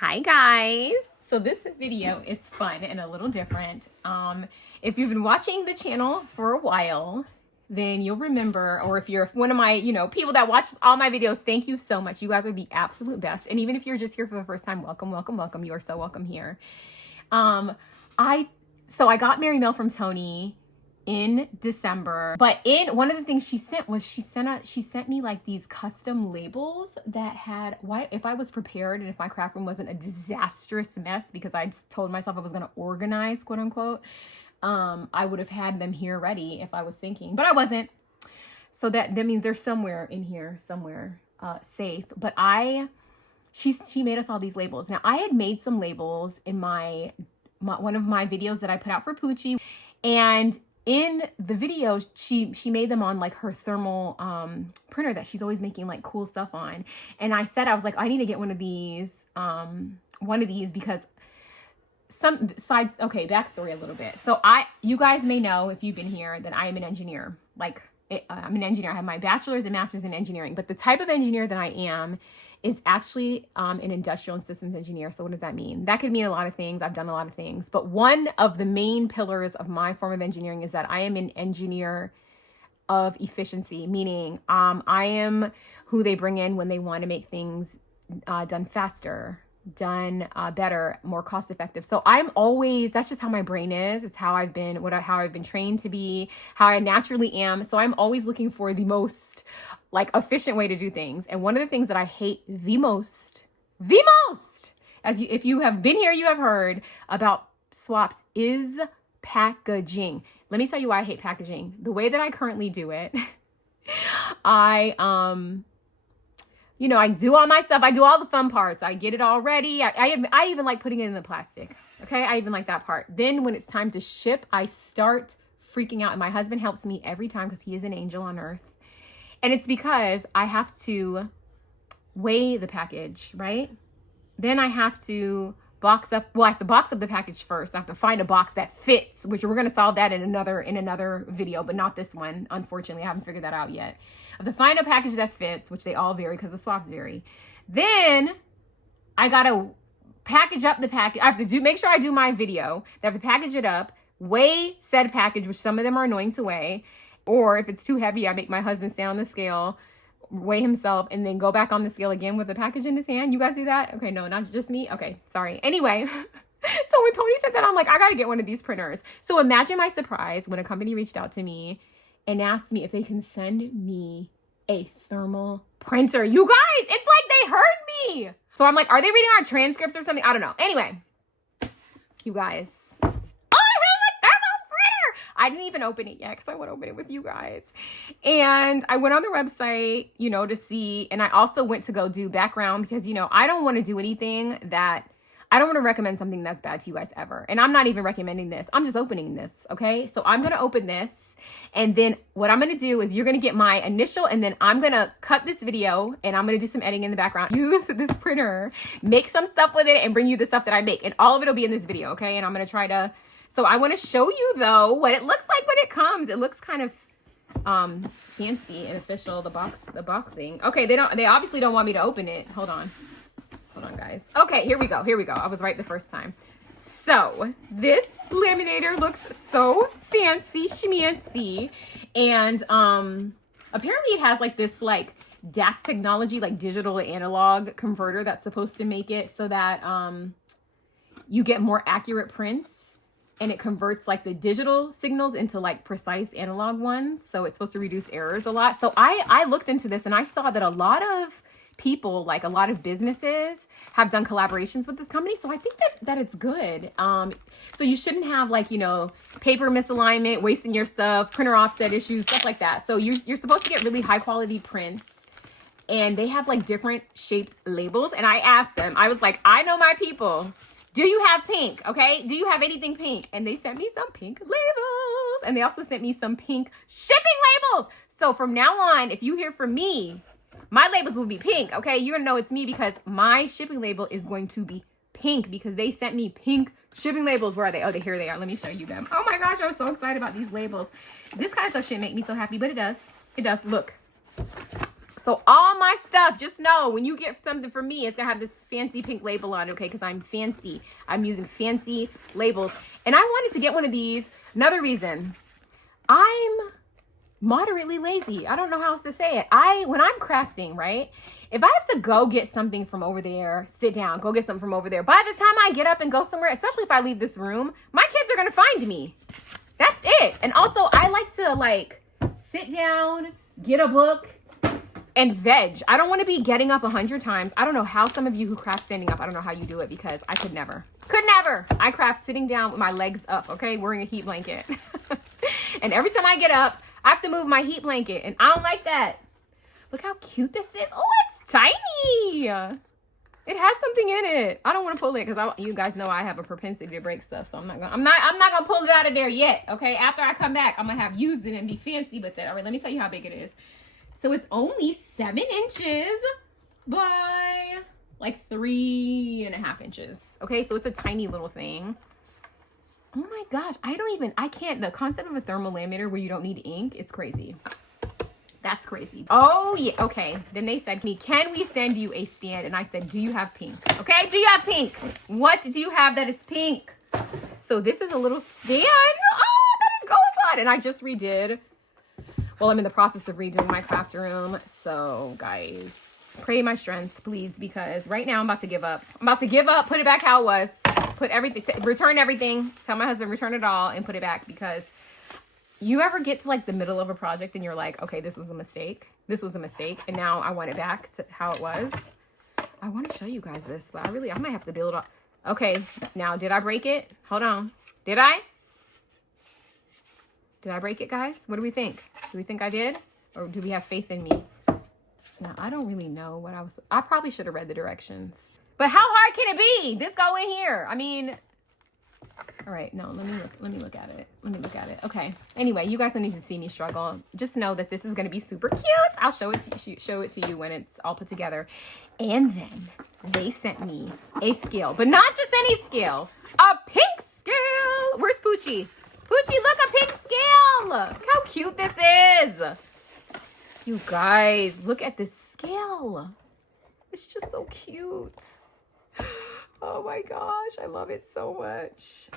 Hi guys. So this video is fun and a little different. If you've been watching the channel for a while, then you'll remember, or if you're one of my, people that watch all my videos, thank you so much. You guys are the absolute best. And even if you're just here for the first time, welcome, welcome, welcome. You are so welcome here. I got Mary Mail from Tony in December, but one of the things she sent was she sent me like these custom labels that had if I was prepared and if my craft room wasn't a disastrous mess, because I told myself I was going to organize, quote unquote, I would have had them here ready if I was thinking, but I wasn't. So that means they're somewhere in here, somewhere safe. But she made us all these labels. Now I had made some labels in my one of my videos that I put out for Poochie, and in the video, she made them on like her thermal printer that she's always making like cool stuff on. And I was like, I need to get one of these because backstory a little bit. So you guys may know, if you've been here, that I am an engineer. I'm an engineer. I have my bachelor's and master's in engineering, but the type of engineer that I am is actually an industrial and systems engineer. So what does that mean? That could mean a lot of things. I've done a lot of things, but one of the main pillars of my form of engineering is that I am an engineer of efficiency, meaning I am who they bring in when they want to make things done faster, done better, more cost effective. So that's just how my brain is. It's how I've been trained to be, how I naturally am. So I'm always looking for the most efficient way to do things. And one of the things that I hate the most, if you have been here, you have heard about swaps, is packaging. Let me tell you why I hate packaging. The way that I currently do it, I do all my stuff. I do all the fun parts. I get it all ready. I even like putting it in the plastic. Okay. I even like that part. Then when it's time to ship, I start freaking out. And my husband helps me every time because he is an angel on earth. And it's because I have to weigh the package, right? Then I have to I have to box up the package first. I have to find a box that fits, which we're going to solve that in another video, but not this one. Unfortunately, I haven't figured that out yet. I have to find a package that fits, which they all vary because the swaps vary. Then I got to package up the package. I have to make sure I do my video. I have to package it up, weigh said package, which some of them are annoying to weigh. Or if it's too heavy, I make my husband stand on the scale, weigh himself, and then go back on the scale again with the package in his hand. You guys do that? Okay, no, not just me. Okay, sorry. Anyway, so when Tony said that, I'm like, I got to get one of these printers. So imagine my surprise when a company reached out to me and asked me if they can send me a thermal printer. You guys, it's like they heard me. So I'm like, are they reading our transcripts or something? I don't know. Anyway, you guys. I didn't even open it yet because I want to open it with you guys. And I went on the website, to see, and I also went to go do background because, I don't want to do anything I don't want to recommend something that's bad to you guys ever. And I'm not even recommending this. I'm just opening this. Okay. So I'm going to open this. And then what I'm going to do is you're going to get my initial, and then I'm going to cut this video and I'm going to do some editing in the background. Use this printer, make some stuff with it, and bring you the stuff that I make. And all of it will be in this video. Okay. And I'm going to try to, so I want to show you though what it looks like when it comes. It looks kind of fancy and official, the boxing. Okay, they obviously don't want me to open it. Hold on guys. Okay, here we go. I was right the first time. So this laminator looks so fancy schmancy, and apparently it has this DAC technology, digital to analog converter, that's supposed to make it so that you get more accurate prints. And it converts the digital signals into precise analog ones. So it's supposed to reduce errors a lot. So I looked into this and I saw that a lot of people, a lot of businesses, have done collaborations with this company. So I think that it's good. So you shouldn't have paper misalignment, wasting your stuff, printer offset issues, stuff like that. So you're supposed to get really high quality prints. And they have different shaped labels. And I asked them, I was like, I know my people. Do you have pink? Okay. Do you have anything pink? And they sent me some pink labels. And they also sent me some pink shipping labels. So from now on, if you hear from me, my labels will be pink. Okay. You're going to know it's me because my shipping label is going to be pink because they sent me pink shipping labels. Where are they? Oh, here they are. Let me show you them. Oh my gosh. I'm so excited about these labels. This kind of stuff shouldn't make me so happy, but it does. It does. Look. So all my stuff, just know when you get something from me, it's gonna have this fancy pink label on it, okay? Because I'm fancy. I'm using fancy labels. And I wanted to get one of these. Another reason, I'm moderately lazy. I don't know how else to say it. When I'm crafting, right? If I have to go get something from over there, sit down, go get something from over there. By the time I get up and go somewhere, especially if I leave this room, my kids are gonna find me. That's it. And also, I like to like sit down, get a book, and veg. I don't want to be getting up 100 times. I don't know how some of you who craft standing up, I don't know how you do it because I could never. Could never. I craft sitting down with my legs up, okay? Wearing a heat blanket. And every time I get up, I have to move my heat blanket. And I don't like that. Look how cute this is. Oh, it's tiny. It has something in it. I don't want to pull it because you guys know I have a propensity to break stuff. So I'm not gonna pull it out of there yet. Okay. After I come back, I'm gonna have used it and be fancy with it. All right, let me tell you how big it is. So it's only 7 inches by like 3.5 inches. Okay, so it's a tiny little thing. Oh my gosh, I can't, the concept of a thermal laminator where you don't need ink is crazy. That's crazy. Oh yeah, okay. Then they said to me, can we send you a stand? And I said, do you have pink? Okay, do you have pink? What do you have that is pink? So this is a little stand. Oh, that it goes on. And I just redid. Well, I'm in the process of redoing my craft room. So guys, pray my strength, please, because right now I'm about to give up. I'm about to give up, put it back how it was. Put everything, return everything. Tell my husband, return it all and put it back, because you ever get to like the middle of a project and you're like, okay, this was a mistake. This was a mistake. And now I want it back to how it was. I want to show you guys this, but I might have to build up. Okay, now did I break it? Hold on. Did I? Did I break it, guys? What do we think? Do we think I did? Or do we have faith in me? Now, I don't really know what I probably should have read the directions. But how hard can it be? This go in here. I mean, all right, no, let me look at it. Let me look at it. Okay. Anyway, you guys don't need to see me struggle. Just know that this is going to be super cute. I'll show it to you when it's all put together. And then they sent me a scale, but not just any scale, a pink scale. Where's Poochie? Poochie, look, a pink scale. Look how cute this is. You guys, look at this scale. It's just so cute. Oh my gosh, I love it so much.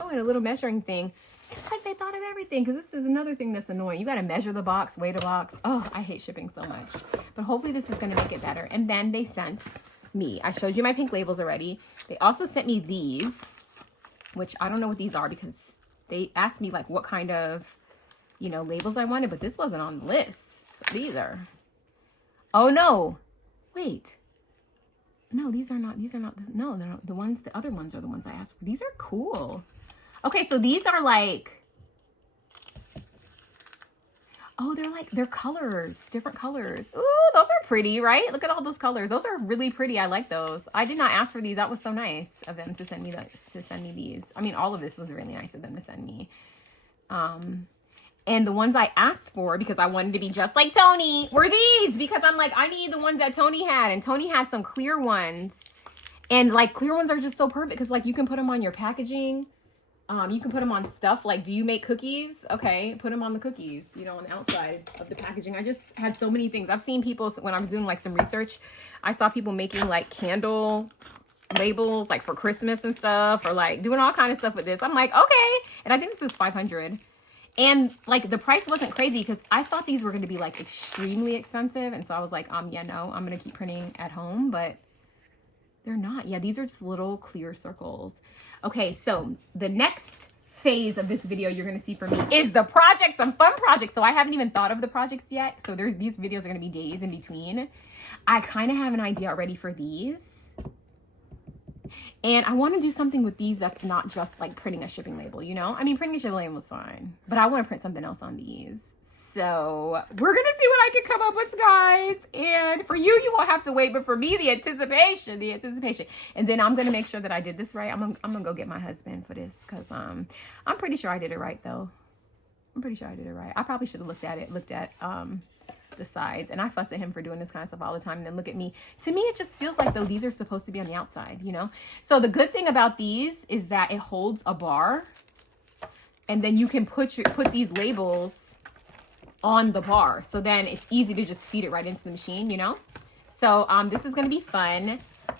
Oh, and a little measuring thing. It's like they thought of everything, because this is another thing that's annoying. You got to measure the box, weigh the box. Oh, I hate shipping so much. But hopefully this is going to make it better. And then they sent me, I showed you my pink labels already. They also sent me these, which I don't know what these are, because they asked me like what kind of, you know, labels I wanted, but this wasn't on the list. These are, oh no, wait. No, these are not, no, they're not, the other ones are the ones I asked for. These are cool. Okay, so these are like, oh, they're colors, different colors. Ooh, those are pretty, right? Look at all those colors. Those are really pretty. I like those. I did not ask for these. That was so nice of them to send me these. I mean, all of this was really nice of them to send me. And the ones I asked for, because I wanted to be just like Tony, were these. Because I'm like, I need the ones that Tony had. And Tony had some clear ones. And like clear ones are just so perfect, because like you can put them on your packaging. You can put them on stuff. Like, do you make cookies? Okay, put them on the cookies, you know, on the outside of the packaging. I just had so many things. I've seen people, when I was doing like some research, I saw people making like candle labels like for Christmas and stuff, or like doing all kind of stuff with this. I'm like, okay. And I think this is $500. And like the price wasn't crazy, because I thought these were going to be like extremely expensive. And so I was like, yeah, no, I'm going to keep printing at home, but they're not. Yeah, these are just little clear circles. Okay, so the next phase of this video you're going to see from me is the projects, some fun projects. So I haven't even thought of the projects yet. So these videos are going to be days in between. I kind of have an idea already for these. And I want to do something with these that's not just like printing a shipping label, you know? I mean, printing a shipping label is fine, but I want to print something else on these. So we're going to see what I can come up with, guys. And for you, you won't have to wait. But for me, the anticipation. And then I'm going to make sure that I did this right. I'm going to go get my husband for this, because I'm pretty sure I did it right, though. I'm pretty sure I did it right. I probably should have looked at the sides. And I fuss at him for doing this kind of stuff all the time. And then look at me. To me, it just feels like, though, these are supposed to be on the outside, you know? So the good thing about these is that it holds a bar. And then you can put these labels on the bar. So then it's easy to just feed it right into the machine, you know? So this is gonna be fun.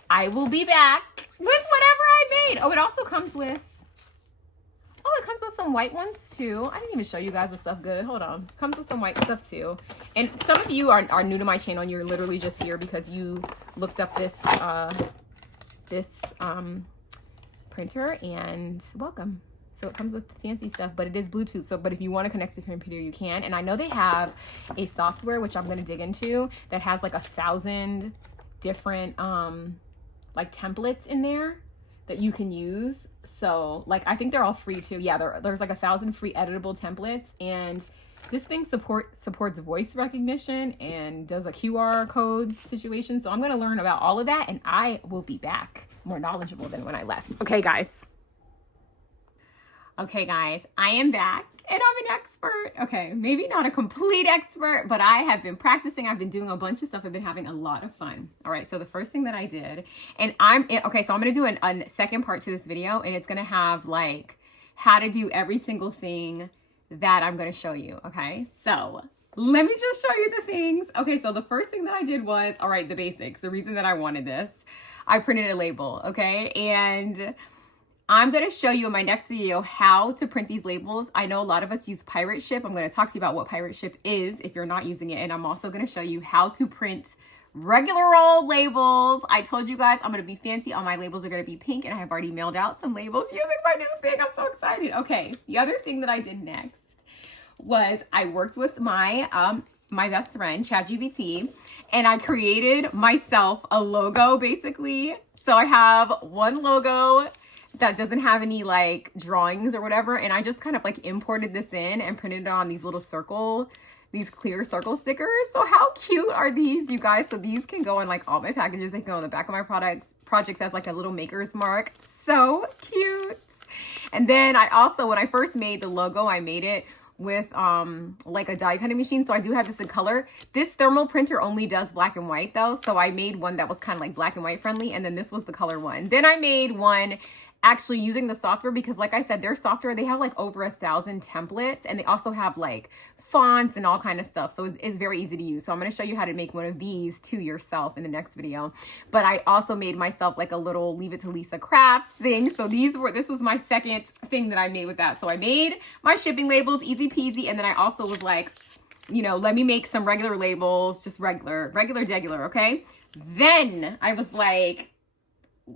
I will be back with whatever I made. Oh, it also comes with, oh, it comes with some white ones too. I didn't even show you guys the stuff good. Hold on. It comes with some white stuff too. And some of you are new to my channel and you're literally just here because you looked up this printer, and welcome. So it comes with fancy stuff, but it is Bluetooth. So, but if you want to connect to your computer, you can. And I know they have a software, which I'm going to dig into, that has like 1,000 different like templates in there that you can use. So like, I think they're all free too. Yeah, there's like 1,000 free editable templates, and this thing supports voice recognition and does a QR code situation. So I'm going to learn about all of that, and I will be back more knowledgeable than when I left. Okay, guys. Okay, guys, I am back, and I'm an expert. Okay, maybe not a complete expert, but I have been practicing. I've been doing a bunch of stuff. I've been having a lot of fun. All right, so the first thing that I did, and okay, so I'm going to do a second part to this video, and it's going to have like how to do every single thing that I'm going to show you. Okay, so let me just show you the things. Okay, so the first thing that I did was, all right, the basics. The reason that I wanted this, I printed a label, okay, and I'm going to show you in my next video how to print these labels. I know a lot of us use Pirate Ship. I'm going to talk to you about what Pirate Ship is if you're not using it. And I'm also going to show you how to print regular old labels. I told you guys I'm going to be fancy. All my labels are going to be pink, and I have already mailed out some labels using my new thing. I'm so excited. Okay, the other thing that I did next was I worked with my best friend, ChatGPT, and I created myself a logo basically. So I have one logo that doesn't have any like drawings or whatever, and I just kind of like imported this in and printed it on these little these clear circle stickers. So how cute are these, you guys? So these can go in like all my packages. They can go on the back of my projects as like a little maker's mark. So cute. And then I also, when I first made the logo, I made it with like a die cutting machine. So I do have this in color. This thermal printer only does black and white though. So I made one that was kind of like black and white friendly, and then this was the color one. Then I made one actually using the software, because like I said, their software, they have like over 1,000 templates, and they also have like fonts and all kind of stuff. So it's very easy to use. So I'm going to show you how to make one of these to yourself in the next video. But I also made myself like a little LeaveItToLisaCrafts thing. So this was my second thing that I made with that. So I made my shipping labels, easy peasy. And then I also was like, you know, let me make some regular labels, just regular, okay? Then I was like,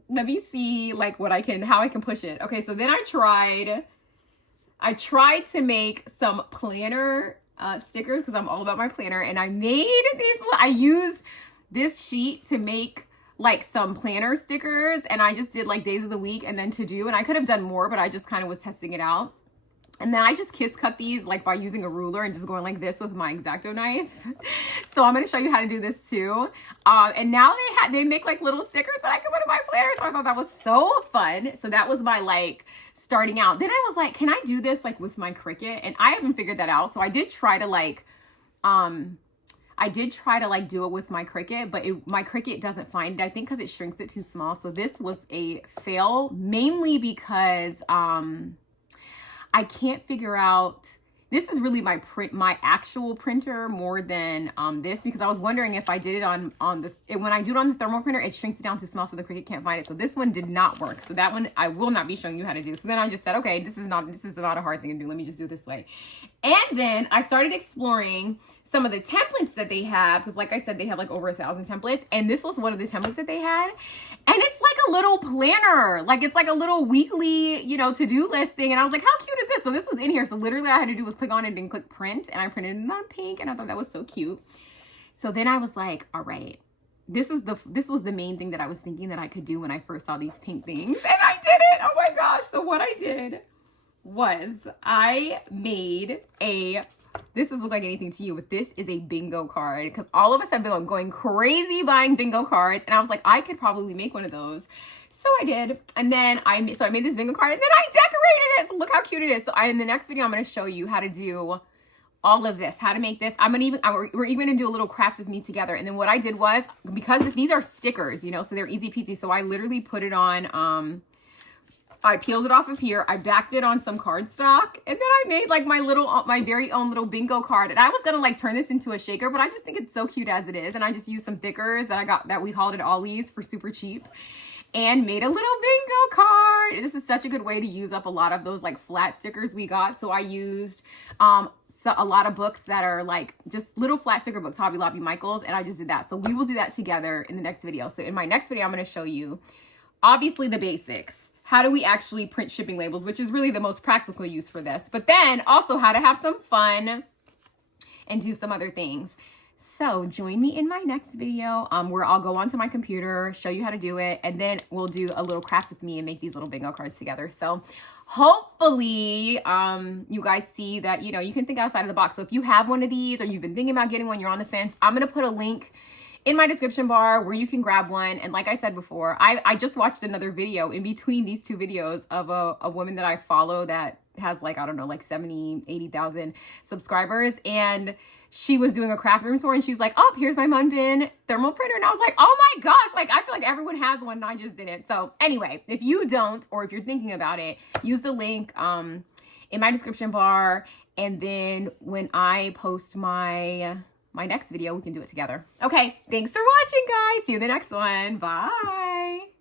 let me see like how I can push it. Okay, so then I tried to make some planner stickers, because I'm all about my planner, and I made I used this sheet to make like some planner stickers, and I just did like days of the week and then to do, and I could have done more, but I just kind of was testing it out. And then I just kiss cut these like by using a ruler and just going like this with my X-Acto knife. So I'm going to show you how to do this too. And now they make like little stickers that I can put in my planner. So I thought that was so fun. So that was my like starting out. Then I was like, can I do this like with my Cricut? And I haven't figured that out. So I did try to like, do it with my Cricut, but my Cricut doesn't find it. I think because it shrinks it too small. So this was a fail, mainly because, I can't figure out, this is really my actual printer more than this, because I was wondering if I did it when I do it on the thermal printer, it shrinks it down too small so the Cricut can't find it. So this one did not work. So that one I will not be showing you how to do. So then I just said, okay, this is not a hard thing to do. Let me just do it this way. And then I started exploring some of the templates that they have, because like I said, they have like over 1,000 templates, and this was one of the templates that they had, and it's like a little planner, like it's like a little weekly, you know, to-do list thing. And I was like, how cute is this? So this was in here. So literally all I had to do was click on it and click print, and I printed it on pink, and I thought that was so cute. So then I was like, all right, this was the main thing that I was thinking that I could do when I first saw these pink things, and I did it. Oh my gosh. So what I did was I made this doesn't look like anything to you, but this is a bingo card, because all of us have been going crazy buying bingo cards, and I was like, I could probably make one of those. So I did, and then I made this bingo card, and then I decorated it. So look how cute it is. So in the next video, I'm going to show you how to do all of this, how to make this. We're even gonna do a little craft with me together. And then what I did was, because these are stickers, you know, so they're easy peasy. So I literally put it on, I peeled it off of here. I backed it on some cardstock, and then I made like my very own little bingo card. And I was gonna like turn this into a shaker, but I just think it's so cute as it is. And I just used some thickers that we hauled at Ollie's for super cheap, and made a little bingo card. This is such a good way to use up a lot of those like flat stickers we got. So I used a lot of books that are like just little flat sticker books, Hobby Lobby, Michaels, and I just did that. So we will do that together in the next video. So in my next video, I'm gonna show you obviously the basics. How do we actually print shipping labels, which is really the most practical use for this, but then also how to have some fun and do some other things. So join me in my next video where I'll go onto my computer, show you how to do it, and then we'll do a little craft with me and make these little bingo cards together. So hopefully you guys see that, you know, you can think outside of the box. So if you have one of these or you've been thinking about getting one, you're on the fence, I'm going to put a link in my description bar where you can grab one. And like I said before, I just watched another video in between these two videos of a woman that I follow that has like, I don't know, like 70, 80,000 subscribers. And she was doing a craft room tour and she was like, oh, here's my MUNBYN thermal printer. And I was like, oh my gosh, like I feel like everyone has one and I just didn't. So anyway, if you don't, or if you're thinking about it, use the link in my description bar. And then when I post my next video, we can do it together. Okay, thanks for watching, guys. See you in the next one. Bye.